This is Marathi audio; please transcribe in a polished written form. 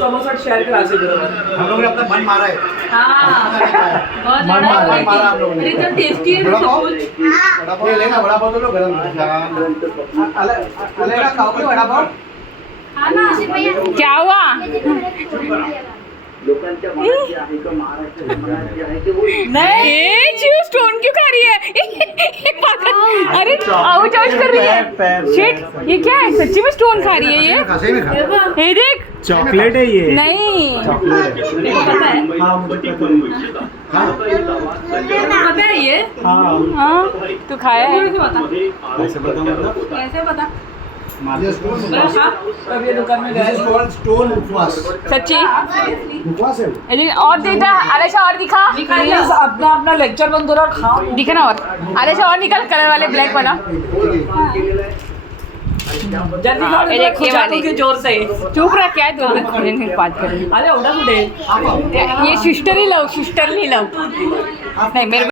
समोसा शेयर करा से हम लोग ने अपना मन मारा है। बहुत मारा हम लोगों ने। एकदम टेस्टी है सब कुछ। ये लेना वड़ा पाव तो लो गरम। अलेगा खाओगे वड़ा पाव? हाँ ना। क्या हुआ? नहीं चीव स्टोन क्यों खा रही है? अरे आउच आउच कर रही है। शिट, ये क्या है? सच्ची में स्टोन खा रही है ये? सही में खा। ये देख। चॉकलेट है ये। नहीं। चॉकलेट है। पता है? हाँ मुझे पता है ये? हाँ। हाँ। तू खाया है? कैसे पता मतलब? कैसे पता? ये स्टोन अब ये दुकान में गए स्टोन उपवास। सच्ची? उपवास है। और देता आलेशा और दिखा। प्लीज अपना अपना लेक्चर बंद करो और खाओ। दिखा ना और आलेशा और निकल कलर वाले ब्लैक वाला। जल्दी खाओ ये देख, ये वाली। के जोर से चुप रहा क्या है तू बात कर अरे उड़ा कुठे ये सिस्टरली लव नहीं मेरे